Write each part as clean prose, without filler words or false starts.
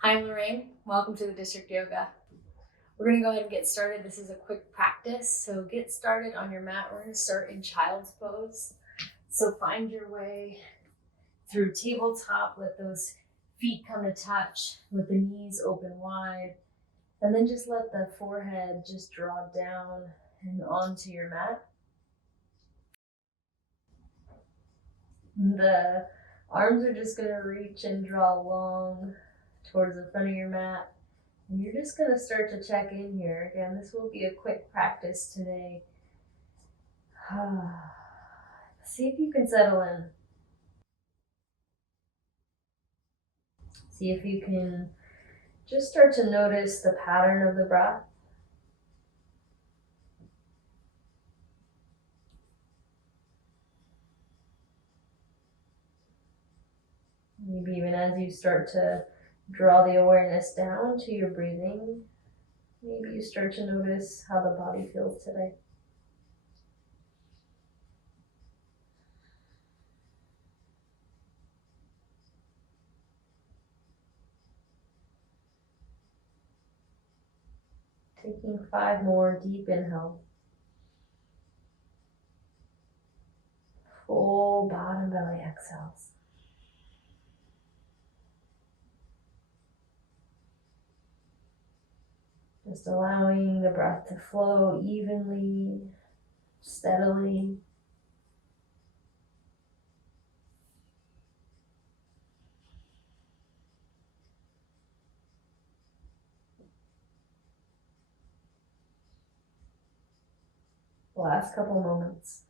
Hi, I'm Lorraine. Welcome to the District Yoga. We're going to go ahead and get started. This is a quick practice. So get started on your mat. We're going to start in child's pose. So find your way through tabletop. Let those feet come to touch. Let the knees open wide. And then just let the forehead just draw down and onto your mat. The arms are just going to reach and draw long towards the front of your mat. And you're just going to start to check in here. Again, this will be a quick practice today. See if you can settle in. See if you can just start to notice the pattern of the breath. Maybe even as you start to draw the awareness down to your breathing, maybe you start to notice how the body feels today. Taking 5 more deep inhale. Full bottom belly exhales. Just allowing the breath to flow evenly, steadily. Last couple moments.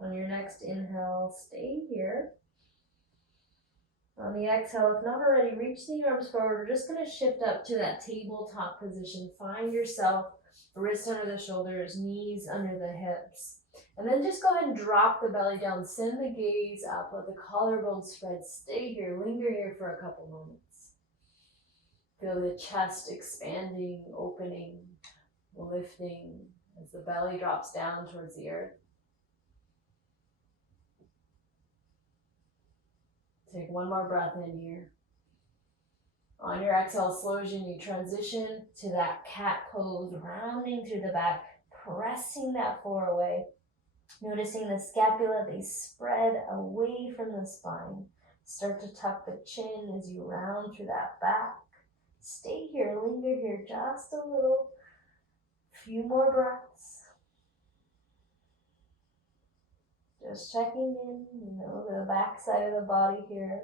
On your next inhale, stay here. On the exhale, if not already, reach the arms forward. We're just going to shift up to that tabletop position. Find yourself, wrists under the shoulders, knees under the hips. And then just go ahead and drop the belly down. Send the gaze up. Let the collarbone spread. Stay here. Linger here for a couple moments. Feel the chest expanding, opening, lifting as the belly drops down towards the earth. Take one more breath in here. On your exhale, slow as you transition to that cat pose, rounding through the back, pressing that floor away. Noticing the scapula, they spread away from the spine. Start to tuck the chin as you round through that back. Stay here, linger here just a little. Few more breaths. Just checking in, the back side of the body here.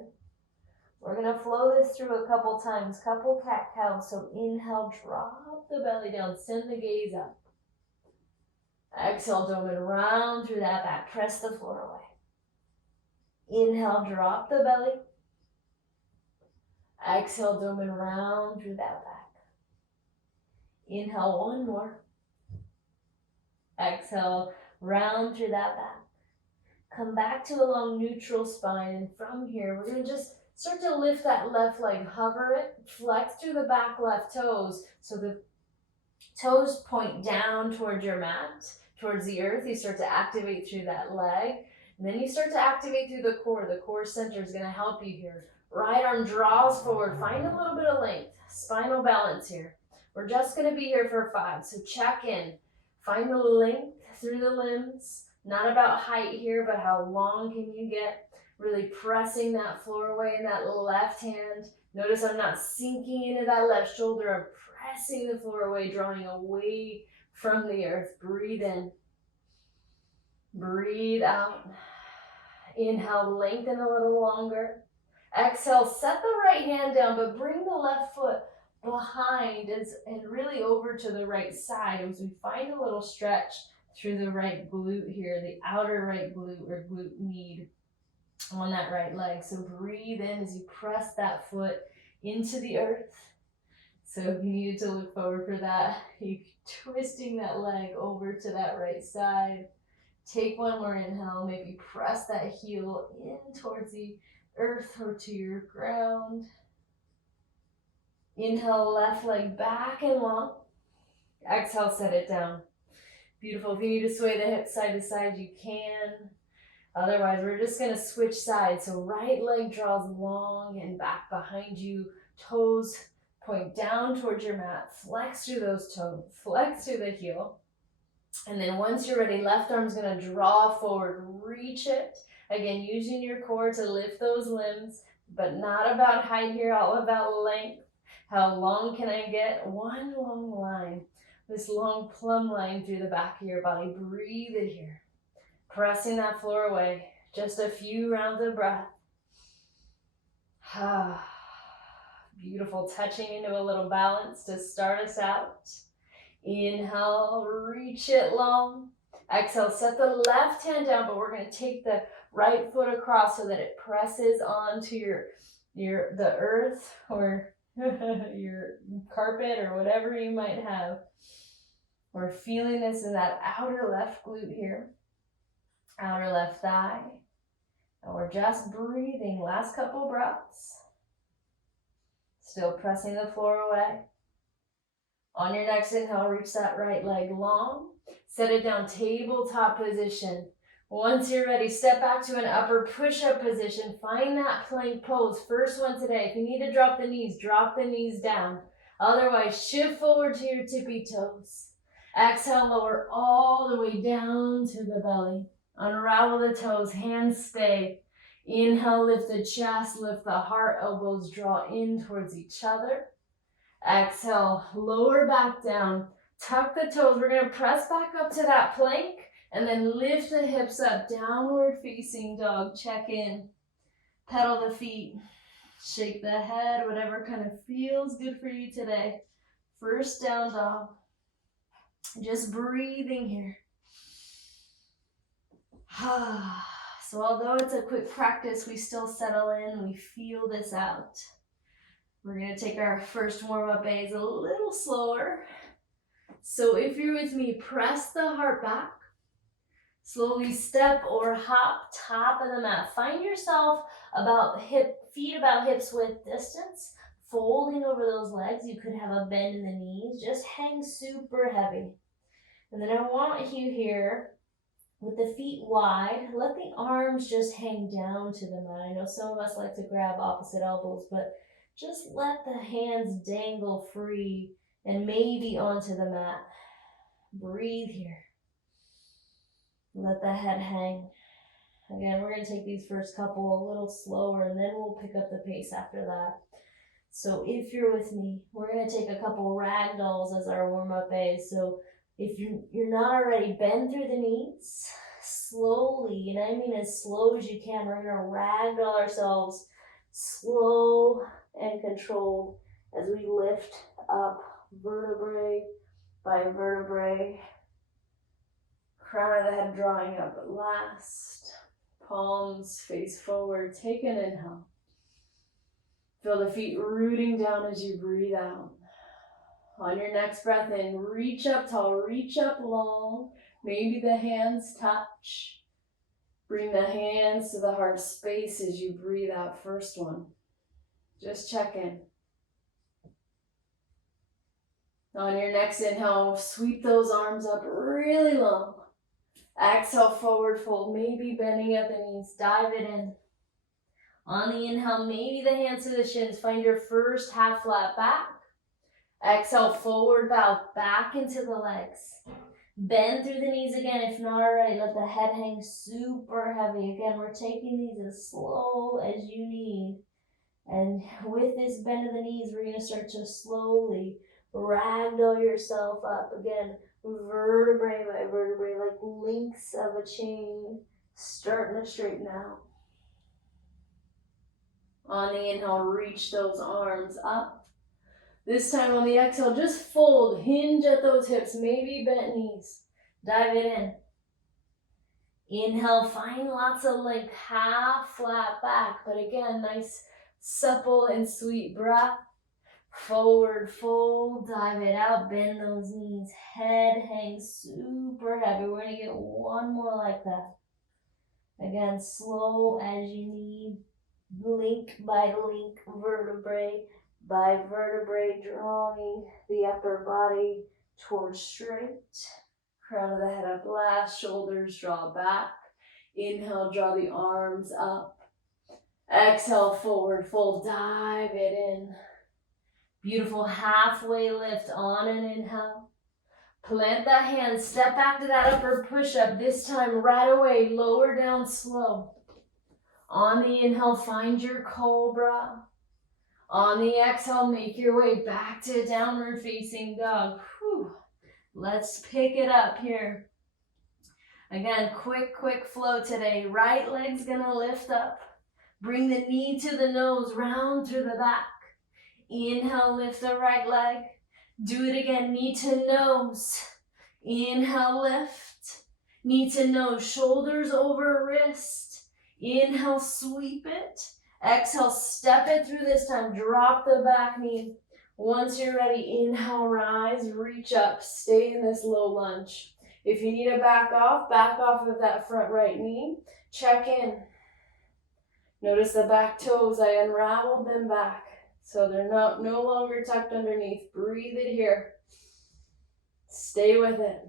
We're going to flow this through a couple times, couple cat-cows. So inhale, drop the belly down, send the gaze up. Exhale, dome and round through that back, press the floor away. Inhale, drop the belly. Exhale, dome and round through that back. Inhale, one more. Exhale, round through that back. Come back to a long neutral spine, and from here, we're going to just start to lift that left leg, hover it, flex through the back left toes. So the toes point down towards your mat, towards the earth. You start to activate through that leg. And then you start to activate through the core. The core center is going to help you here. Right arm draws forward. Find a little bit of length. Spinal balance here. We're just going to be here for 5. So check in. Find the length through the limbs. Not about height here, but how long can you get? Really pressing that floor away in that left hand. Notice I'm not sinking into that left shoulder. I'm pressing the floor away, drawing away from the earth. Breathe in. Breathe out. Inhale, lengthen a little longer. Exhale, set the right hand down, but bring the left foot behind and really over to the right side as we find a little stretch through the right glute here, the outer right glute or glute med on that right leg. So breathe in as you press that foot into the earth. So if you needed to look forward for that, you twisting that leg over to that right side. Take one more inhale, maybe press that heel in towards the earth or to your ground. Inhale, left leg back and long. Exhale, set it down. Beautiful. If you need to sway the hips side to side, you can. Otherwise, we're just gonna switch sides. So right leg draws long and back behind you. Toes point down towards your mat. Flex through those toes. Flex through the heel. And then once you're ready, left arm's gonna draw forward. Reach it. Again, using your core to lift those limbs, but not about height here, all about length. How long can I get? One long line. This long plumb line through the back of your body. Breathe it here. Pressing that floor away. Just a few rounds of breath. Beautiful. Touching into a little balance to start us out. Inhale, reach it long. Exhale, set the left hand down, but we're going to take the right foot across so that it presses onto the earth or your carpet or whatever you might have. We're feeling this in that outer left glute here. Outer left thigh. And we're just breathing. Last couple breaths. Still pressing the floor away. On your next inhale, reach that right leg long. Set it down, tabletop position. Once you're ready, step back to an upper push-up position. Find that plank pose. First one today. If you need to drop the knees down. Otherwise, shift forward to your tippy toes. Exhale, lower all the way down to the belly. Unravel the toes, hands stay. Inhale, lift the chest, lift the heart, elbows draw in towards each other. Exhale, lower back down, tuck the toes. We're gonna press back up to that plank and then lift the hips up, downward facing dog. Check in, pedal the feet, shake the head, whatever kind of feels good for you today. First down dog, just breathing here. So although it's a quick practice, we still settle in, we feel this out. We're gonna take our first warm-up A's a little slower. So if you're with me, press the heart back. Slowly step or hop top of the mat. Find yourself about feet about hips width distance. Folding over those legs, you could have a bend in the knees. Just hang super heavy. And then I want you here, with the feet wide, let the arms just hang down to the mat. I know some of us like to grab opposite elbows, but just let the hands dangle free and maybe onto the mat. Breathe here. Let the head hang. Again, we're going to take these first couple a little slower and then we'll pick up the pace after that. So if you're with me, we're going to take a couple ragdolls as our warm-up A's. So if you're not already, bend through the knees slowly, and I mean as slow as you can. We're going to ragdoll ourselves slow and controlled as we lift up vertebrae by vertebrae. Crown of the head drawing up at last. Palms face forward. Take an inhale. Feel the feet rooting down as you breathe out. On your next breath in, reach up tall, reach up long. Maybe the hands touch. Bring the hands to the heart space as you breathe out. First one. Just check in. On your next inhale, sweep those arms up really long. Exhale, forward fold, maybe bending at the knees. Dive it in. On the inhale, maybe the hands to the shins. Find your first half flat back. Exhale, forward bow back into the legs. Bend through the knees again. If not already, let the head hang super heavy. Again, we're taking these as slow as you need. And with this bend of the knees, we're going to start to slowly ragdoll yourself up. Again, vertebrae by vertebrae, like links of a chain, starting to straighten out. On the inhale, reach those arms up. This time on the exhale, just fold, hinge at those hips, maybe bent knees. Dive it in. Inhale, find lots of length, half flat back, but again, nice, supple and sweet breath. Forward fold, dive it out, bend those knees, head hangs super heavy. We're gonna get one more like that. Again, slow as you need, link by link vertebrae, Bivertebrae, drawing the upper body towards straight. Crown of the head up last, shoulders draw back. Inhale, draw the arms up. Exhale, forward fold, dive it in. Beautiful halfway lift on an inhale. Plant that hand, step back to that upper push-up. This time right away, lower down slow. On the inhale, find your cobra. On the exhale, make your way back to downward facing dog. Whew. Let's pick it up here. Again, quick flow today. Right leg's gonna lift up. Bring the knee to the nose, round through the back. Inhale, lift the right leg. Do it again, knee to nose. Inhale, lift. Knee to nose, shoulders over wrist. Inhale, sweep it. Exhale, step it through this time. Drop the back knee. Once you're ready, inhale, rise, reach up. Stay in this low lunge. If you need to back off of that front right knee. Check in. Notice the back toes, I unraveled them back. So they're no longer tucked underneath. Breathe it here. Stay with it.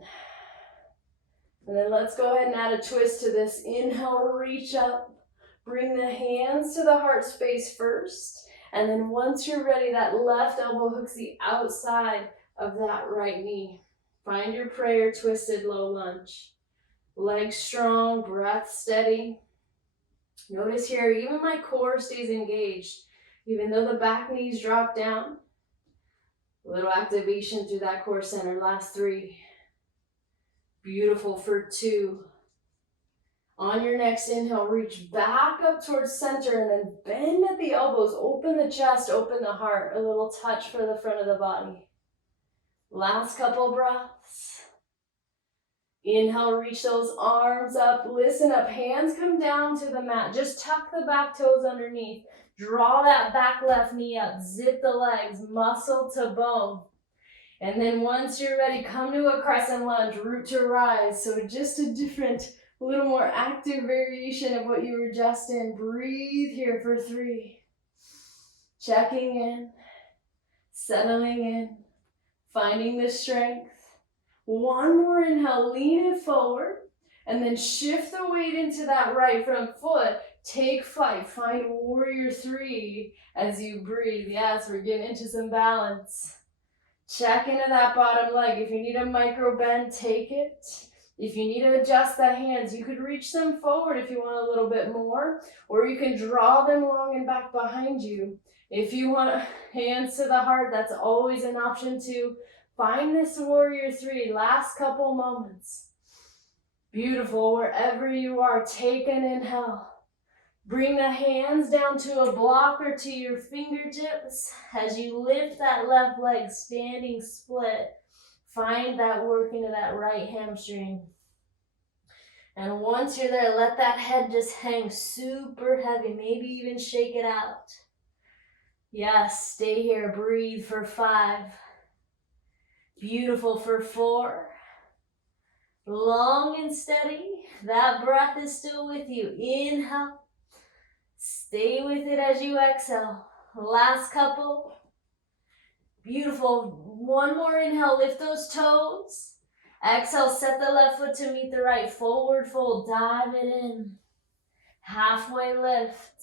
And then let's go ahead and add a twist to this. Inhale, reach up. Bring the hands to the heart space first. And then once you're ready, that left elbow hooks the outside of that right knee. Find your prayer, twisted low lunge. Legs strong, breath steady. Notice here, even my core stays engaged. Even though the back knees drop down. A little activation through that core center. Last 3. Beautiful for 2. On your next inhale, reach back up towards center and then bend at the elbows. Open the chest, open the heart. A little touch for the front of the body. Last couple breaths. Inhale, reach those arms up. Listen up. Hands come down to the mat. Just tuck the back toes underneath. Draw that back left knee up. Zip the legs, muscle to bone. And then once you're ready, come to a crescent lunge, root to rise. So just a different, a little more active variation of what you were just in. Breathe here for 3. Checking in, settling in, finding the strength. One more inhale, lean it forward, and then shift the weight into that right front foot. Take flight, find warrior 3 as you breathe. Yes, we're getting into some balance. Check into that bottom leg. If you need a micro bend, take it. If you need to adjust the hands, you could reach them forward if you want a little bit more, or you can draw them long and back behind you. If you want hands to the heart, that's always an option too. Find this warrior 3, last couple moments. Beautiful, wherever you are, take an inhale. Bring the hands down to a block or to your fingertips as you lift that left leg, standing split. Find that work into that right hamstring. And once you're there, let that head just hang super heavy, maybe even shake it out. Yes, stay here, breathe for 5. Beautiful for 4. Long and steady. That breath is still with you. Inhale. Stay with it as you exhale. Last couple. Beautiful. One more inhale. Lift those toes. Exhale. Set the left foot to meet the right. Forward fold. Dive it in. Halfway lift.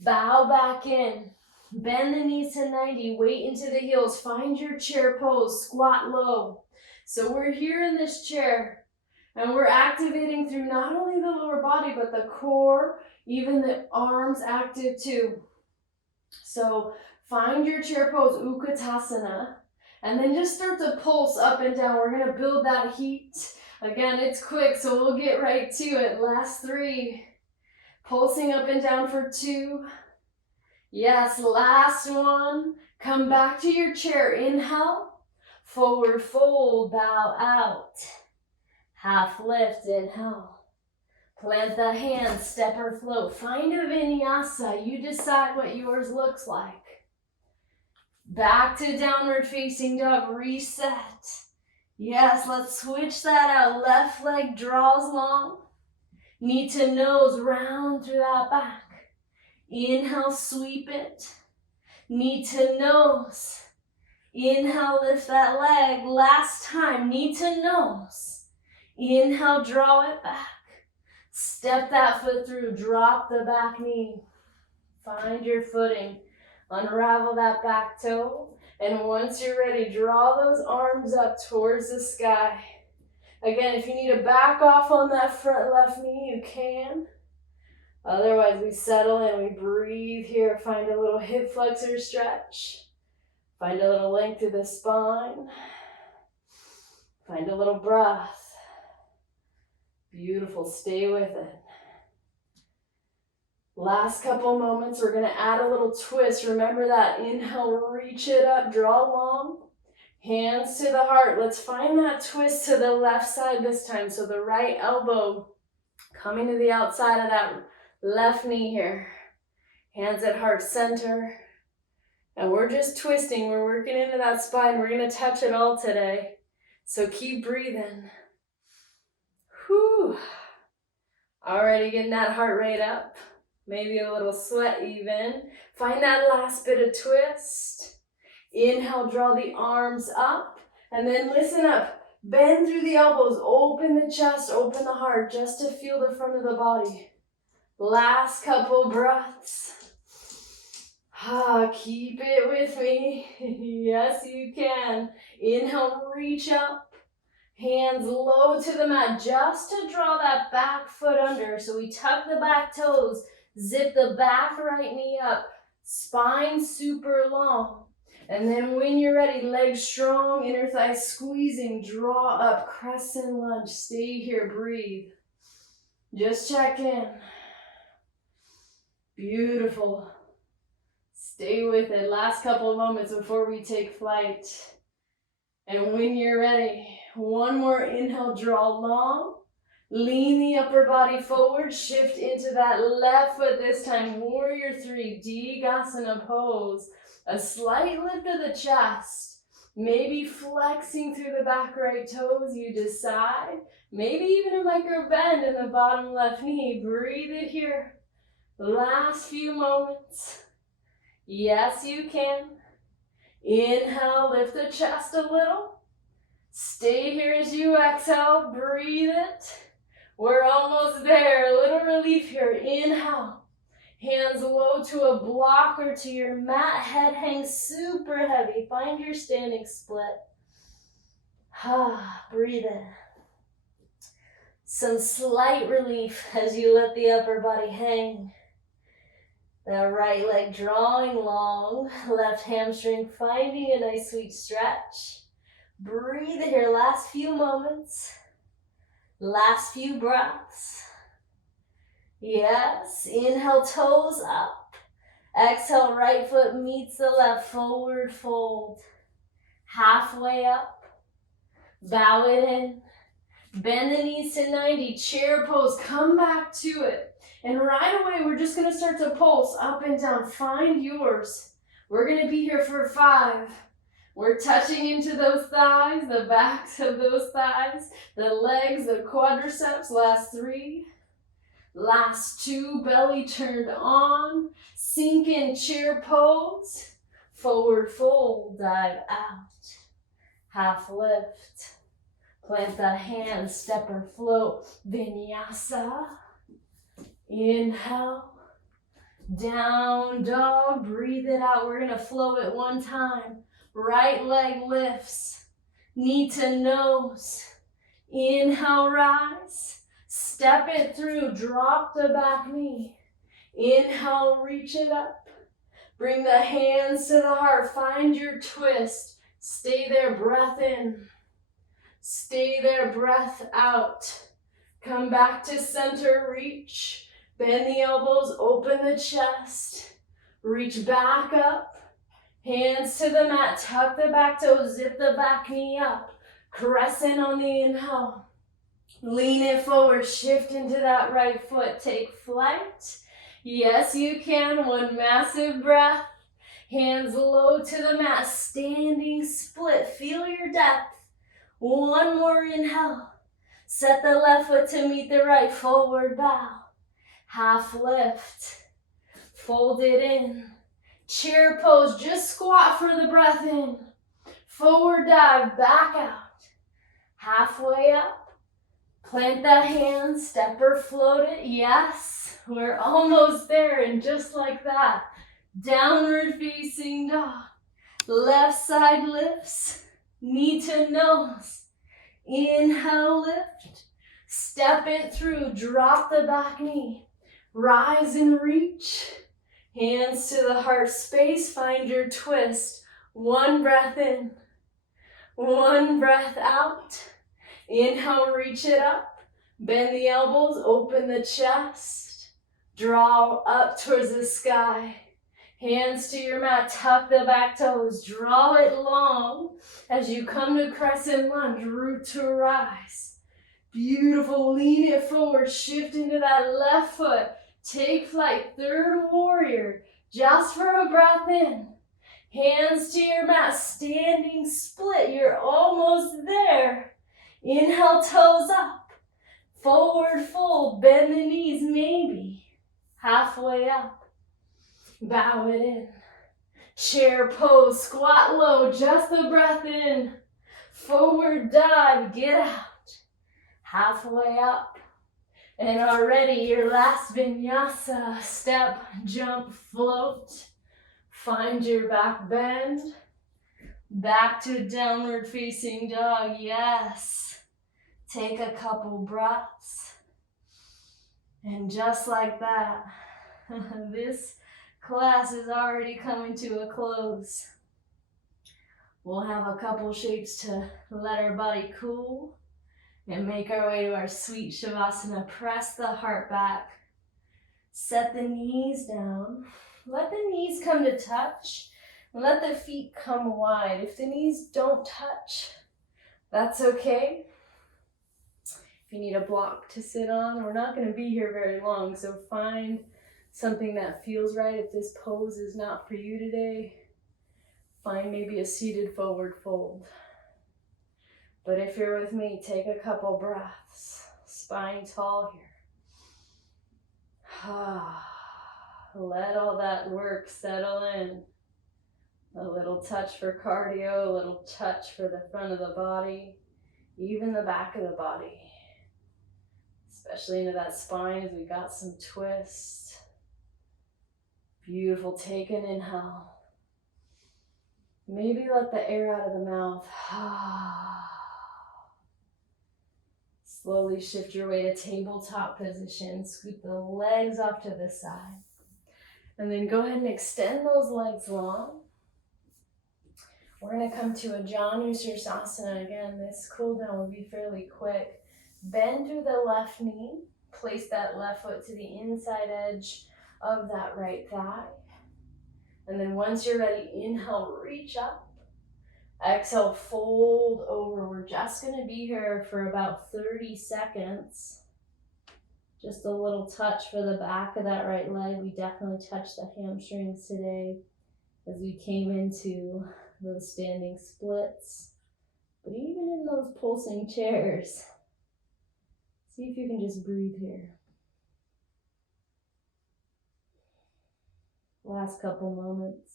Bow back in. Bend the knees to 90. Weight into the heels. Find your chair pose. Squat low. So we're here in this chair. And we're activating through not only the lower body, but the core, even the arms active too. So find your chair pose, Utkatasana, and then just start to pulse up and down. We're gonna build that heat. Again, it's quick, so we'll get right to it. Last 3. Pulsing up and down for 2. Yes, last 1. Come back to your chair. Inhale, forward fold, bow out. Half lift, inhale. Plant the hands, step or float. Find a vinyasa. You decide what yours looks like. Back to downward facing dog, reset. Yes, let's switch that out. Left leg draws long. Knee to nose, round through that back. Inhale, sweep it. knee to nose. Inhale, lift that leg. Last time, knee to nose. Inhale, draw it back. Step that foot through, drop the back knee. Find your footing. Unravel that back toe. And once you're ready, draw those arms up towards the sky. Again, if you need to back off on that front left knee, you can. Otherwise, we settle and we breathe here. Find a little hip flexor stretch. Find a little length through the spine. Find a little breath. Beautiful, stay with it. Last couple moments, we're gonna add a little twist. Remember that, inhale, reach it up, draw long. Hands to the heart. Let's find that twist to the left side this time. So the right elbow coming to the outside of that left knee here. Hands at heart center. And we're just twisting. We're working into that spine. We're going to touch it all today. So keep breathing. Whew. Already getting that heart rate up. Maybe a little sweat even. Find that last bit of twist. Inhale, draw the arms up. And then listen up. Bend through the elbows. Open the chest, open the heart, just to feel the front of the body. Last couple breaths. Keep it with me. Yes, you can. Inhale, reach up. Hands low to the mat, just to draw that back foot under. So we tuck the back toes, zip the back right knee up, spine super long. And then when you're ready, legs strong, inner thighs squeezing, draw up, crescent lunge. Stay here, breathe. Just check in. Beautiful. Stay with it. Last couple of moments before we take flight. And when you're ready, one more inhale, draw long. Lean the upper body forward, shift into that left foot this time. Warrior 3, Digasana pose. A slight lift of the chest. Maybe flexing through the back right toes, you decide. Maybe even a micro bend in the bottom left knee. Breathe it here. Last few moments. Yes, you can. Inhale, lift the chest a little. Stay here as you exhale. Breathe it. We're almost there. A little relief here. Inhale. Hands low to a block or to your mat. Head hangs super heavy. Find your standing split. Breathe in. Some slight relief as you let the upper body hang. That right leg drawing long. Left hamstring finding a nice sweet stretch. Breathe in here. Last few moments. Last few breaths. Yes, inhale, toes up. Exhale, right foot meets the left, forward fold. Halfway up. Bow it in. Bend the knees to 90, chair pose, come back to it. And right away, we're just gonna start to pulse up and down. Find yours. We're gonna be here for 5. We're touching into those thighs, the backs of those thighs, the legs, the quadriceps. Last 3. Last 2, belly turned on. Sink in, chair pose. Forward fold, dive out. Half lift. Plant the hands, step or float. Vinyasa. Inhale. Down dog, breathe it out. We're gonna flow it one time. Right leg lifts. Knee to nose. Inhale, rise. Step it through, drop the back knee. Inhale, reach it up. Bring the hands to the heart. Find your twist. Stay there, breath in. Stay there, breath out. Come back to center, reach. Bend the elbows, open the chest. Reach back up. Hands to the mat, tuck the back toes, zip the back knee up. Crescent on the inhale. Lean it forward, shift into that right foot. Take flight. Yes, you can. One massive breath. Hands low to the mat, standing split. Feel your depth. One more inhale. Set the left foot to meet the right, forward bow. Half lift. Fold it in. Chair pose, just squat for the breath in. Forward dive, back out. Halfway up. Plant that hand, step or float it. Yes, we're almost there, and just like that, downward facing dog. Left side lifts, knee to nose. Inhale, lift. Step it through, drop the back knee. Rise and reach. Hands to the heart space, find your twist. One breath in, one breath out. Inhale, reach it up. Bend the elbows, open the chest. Draw up towards the sky. Hands to your mat, tuck the back toes. Draw it long as you come to crescent lunge, root to rise. Beautiful, lean it forward, shift into that left foot. Take flight, third warrior, just for a breath in. Hands to your mat, standing split, you're almost there. Inhale, toes up, forward fold, bend the knees maybe. Halfway up, bow it in. Chair pose, squat low, just the breath in. Forward dive, get out. Halfway up. And already your last vinyasa, step, jump, float. Find your back bend. Back to downward facing dog, yes. Take a couple breaths. And just like that, this class is already coming to a close. We'll have a couple shapes to let our body cool. And make our way to our sweet Shavasana. Press the heart back. Set the knees down. Let the knees come to touch. Let the feet come wide. If the knees don't touch, that's okay. If you need a block to sit on, we're not going to be here very long, so find something that feels right. If this pose is not for you today, find maybe a seated forward fold. But if you're with me, take a couple breaths. Spine tall here. Let all that work settle in. A little touch for cardio, a little touch for the front of the body, even the back of the body. Especially into that spine as we got some twist. Beautiful, take an inhale. Maybe let the air out of the mouth. Slowly shift your way to tabletop position. Scoot the legs off to the side. And then go ahead and extend those legs long. We're going to come to a Janu Sirsasana. Again, this cool down will be fairly quick. Bend through the left knee. Place that left foot to the inside edge of that right thigh. And then once you're ready, inhale, reach up. Exhale, fold over. We're just going to be here for about 30 seconds. Just a little touch for the back of that right leg. We definitely touched the hamstrings today as we came into those standing splits. But even in those pulsing chairs, see if you can just breathe here. Last couple moments.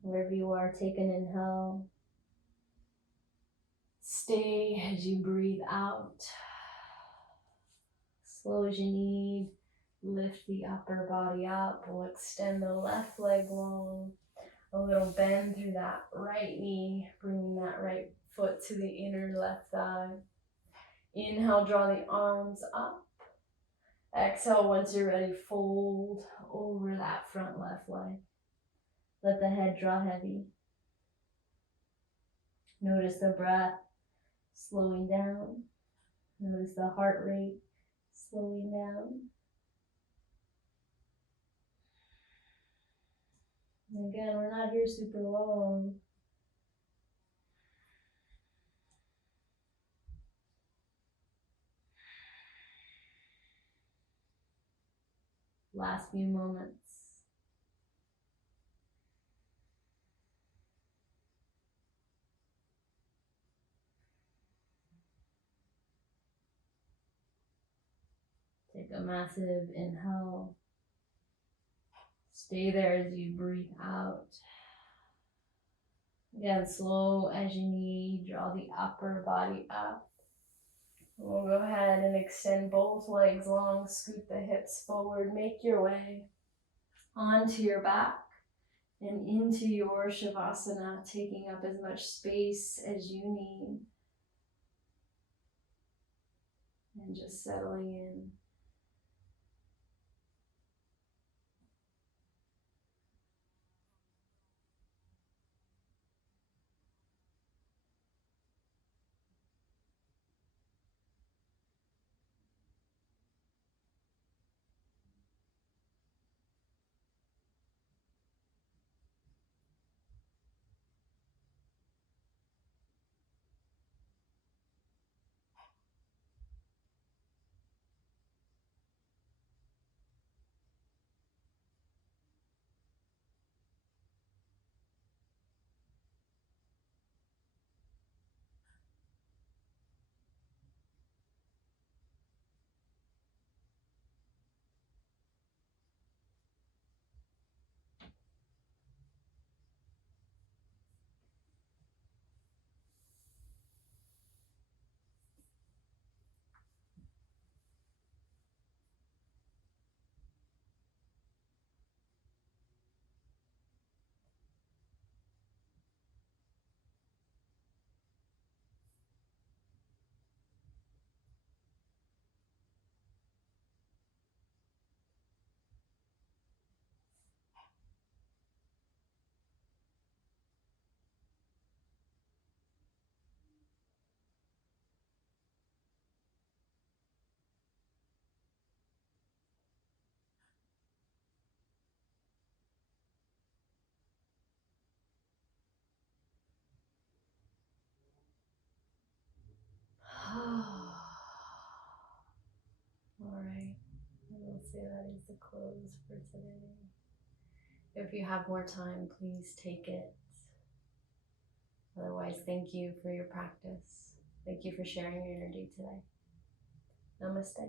Wherever you are, take an inhale. Stay as you breathe out. Slow as you need. Lift the upper body up. We'll extend the left leg long. A little bend through that right knee, bringing that right foot to the inner left thigh. Inhale, draw the arms up. Exhale, once you're ready, fold over that front left leg. Let the head draw heavy. Notice the breath slowing down. Notice the heart rate slowing down. And again, we're not here super long. Last few moments. Take a massive inhale. Stay there as you breathe out. Again, slow as you need. Draw the upper body up. We'll go ahead and extend both legs long. Scoot the hips forward. Make your way onto your back and into your Shavasana, taking up as much space as you need. And just settling in. All right, we'll say that is the close for today. If you have more time, please take it. Otherwise, thank you for your practice. Thank you for sharing your energy today. Namaste.